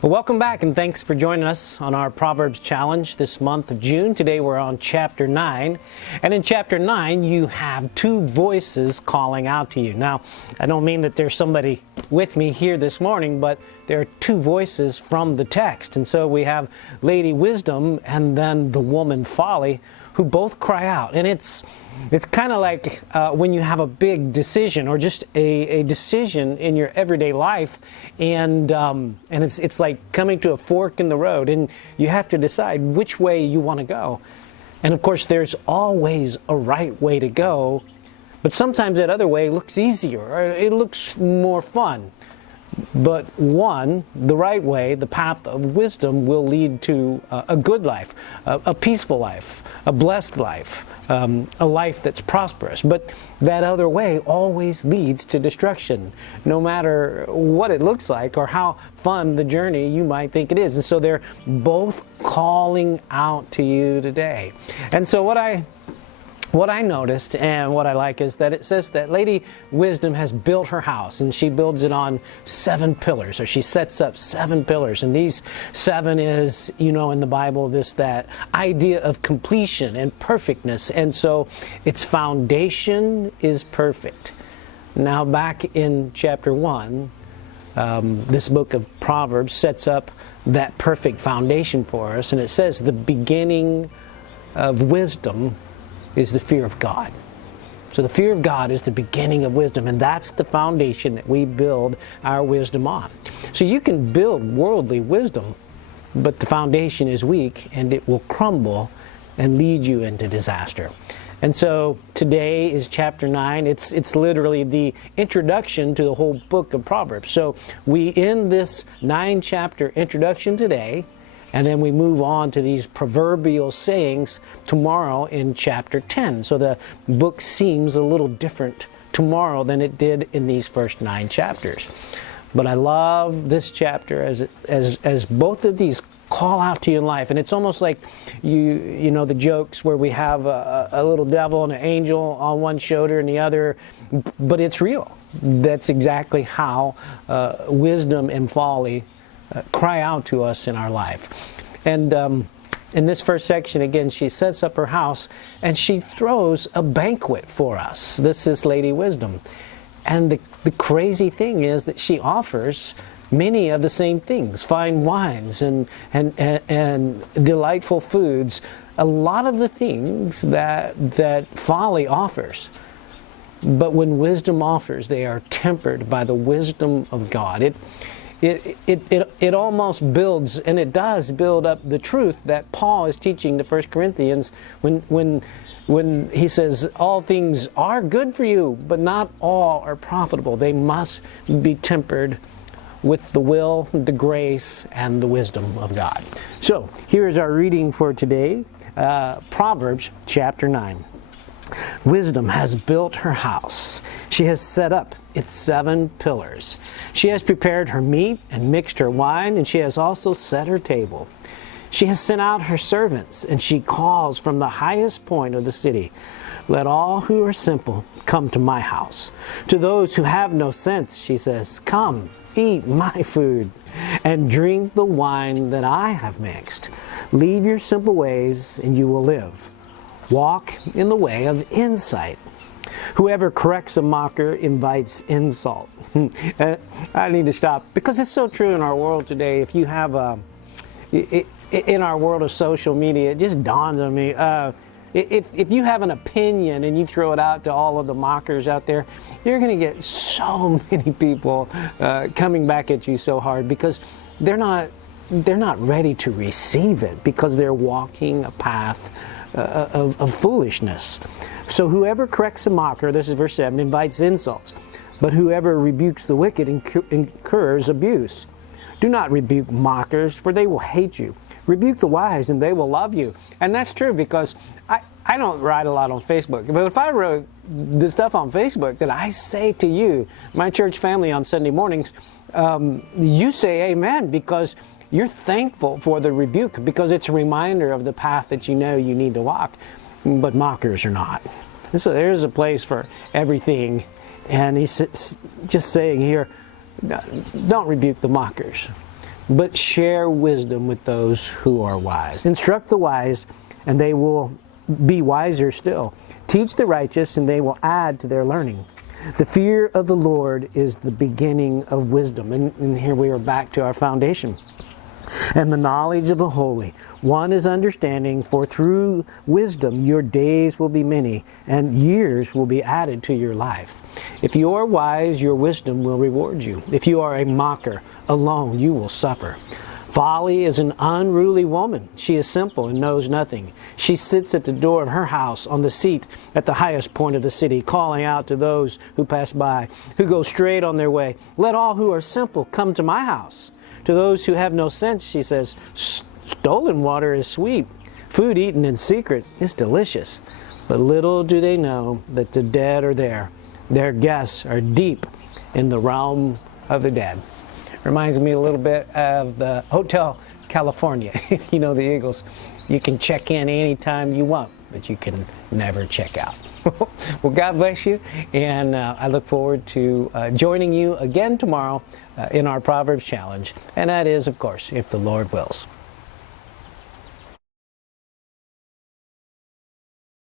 Well, welcome back, and thanks for joining us on our Proverbs Challenge this month of June. Today we're on Chapter 9, and in Chapter 9 you have two voices calling out to you. Now, I don't mean that there's somebody with me here this morning, but there are two voices from the text. And so we have Lady Wisdom and then the woman Folly, who both cry out. And it's kind of like when you have a big decision or just a decision in your everyday life, and it's like coming to a fork in the road, and you have to decide which way you want to go. And of course, there's always a right way to go, but sometimes that other way looks easier, or it looks more fun. But one, the right way, the path of wisdom, will lead to a good life, a peaceful life, a blessed life, a life that's prosperous. But that other way always leads to destruction, no matter what it looks like or how fun the journey you might think it is. And so they're both calling out to you today. And so what I noticed and what I like is that it says that Lady Wisdom has built her house, and she builds it on 7 pillars, or she sets up 7 pillars. And these 7 is, in the Bible, that idea of completion and perfectness. And so its foundation is perfect. Now, back in chapter 1, this book of Proverbs sets up that perfect foundation for us. And it says the beginning of wisdom is the fear of God. So the fear of God is the beginning of wisdom, and that's the foundation that we build our wisdom on. So you can build worldly wisdom, but the foundation is weak, and it will crumble and lead you into disaster. And so today is chapter 9. It's literally the introduction to the whole book of Proverbs. So we end this 9-chapter introduction today, and then we move on to these proverbial sayings tomorrow in chapter 10. So the book seems a little different tomorrow than it did in these first 9 chapters. But I love this chapter as both of these call out to you in life. And it's almost like you know the jokes where we have a little devil and an angel on one shoulder and the other, but it's real. That's exactly how wisdom and folly cry out to us in our life. And in this first section, again, she sets up her house and she throws a banquet for us. This is Lady Wisdom. And the crazy thing is that she offers many of the same things, fine wines and delightful foods, a lot of the things that folly offers. But when wisdom offers, they are tempered by the wisdom of God. It almost builds, and it does build up the truth that Paul is teaching to 1 Corinthians when he says all things are good for you, but not all are profitable. They must be tempered with the will, the grace, and the wisdom of God. So here's our reading for today, Proverbs chapter 9. Wisdom has built her house. She has set up its 7 pillars. She has prepared her meat and mixed her wine, and she has also set her table. She has sent out her servants, and she calls from the highest point of the city. Let all who are simple come to my house. To those who have no sense, she says, come, eat my food, and drink the wine that I have mixed. Leave your simple ways, and you will live. Walk in the way of insight. Whoever corrects a mocker invites insult. I need to stop, because it's so true in our world today. If you have in our world of social media, it just dawns on me. If you have an opinion and you throw it out to all of the mockers out there, you're going to get so many people coming back at you so hard, because they're not ready to receive it, because they're walking a path of foolishness. So whoever corrects a mocker, this is verse 7, invites insults. But whoever rebukes the wicked incurs abuse. Do not rebuke mockers, for they will hate you. Rebuke the wise, and they will love you. And that's true, because I don't write a lot on Facebook. But if I wrote the stuff on Facebook that I say to you, my church family on Sunday mornings, you say amen, because you're thankful for the rebuke, because it's a reminder of the path that you know you need to walk. But mockers are not. And so there's a place for everything. And he's just saying here, don't rebuke the mockers. but share wisdom with those who are wise. Instruct the wise, and they will be wiser still. Teach the righteous, and they will add to their learning. The fear of the Lord is the beginning of wisdom. And here we are back to our foundation. And the knowledge of the holy. One is understanding, for through wisdom your days will be many, and years will be added to your life. If you are wise, your wisdom will reward you. If you are a mocker, alone you will suffer. Folly is an unruly woman. She is simple and knows nothing. She sits at the door of her house on the seat at the highest point of the city, calling out to those who pass by, who go straight on their way. Let all who are simple come to my house. To those who have no sense, she says, stolen water is sweet. Food eaten in secret is delicious. But little do they know that the dead are there. Their guests are deep in the realm of the dead. Reminds me a little bit of the Hotel California. If you know the Eagles, you can check in anytime you want, but you can never check out. Well, God bless you, and I look forward to joining you again tomorrow in our Proverbs Challenge, and that is, of course, if the Lord wills.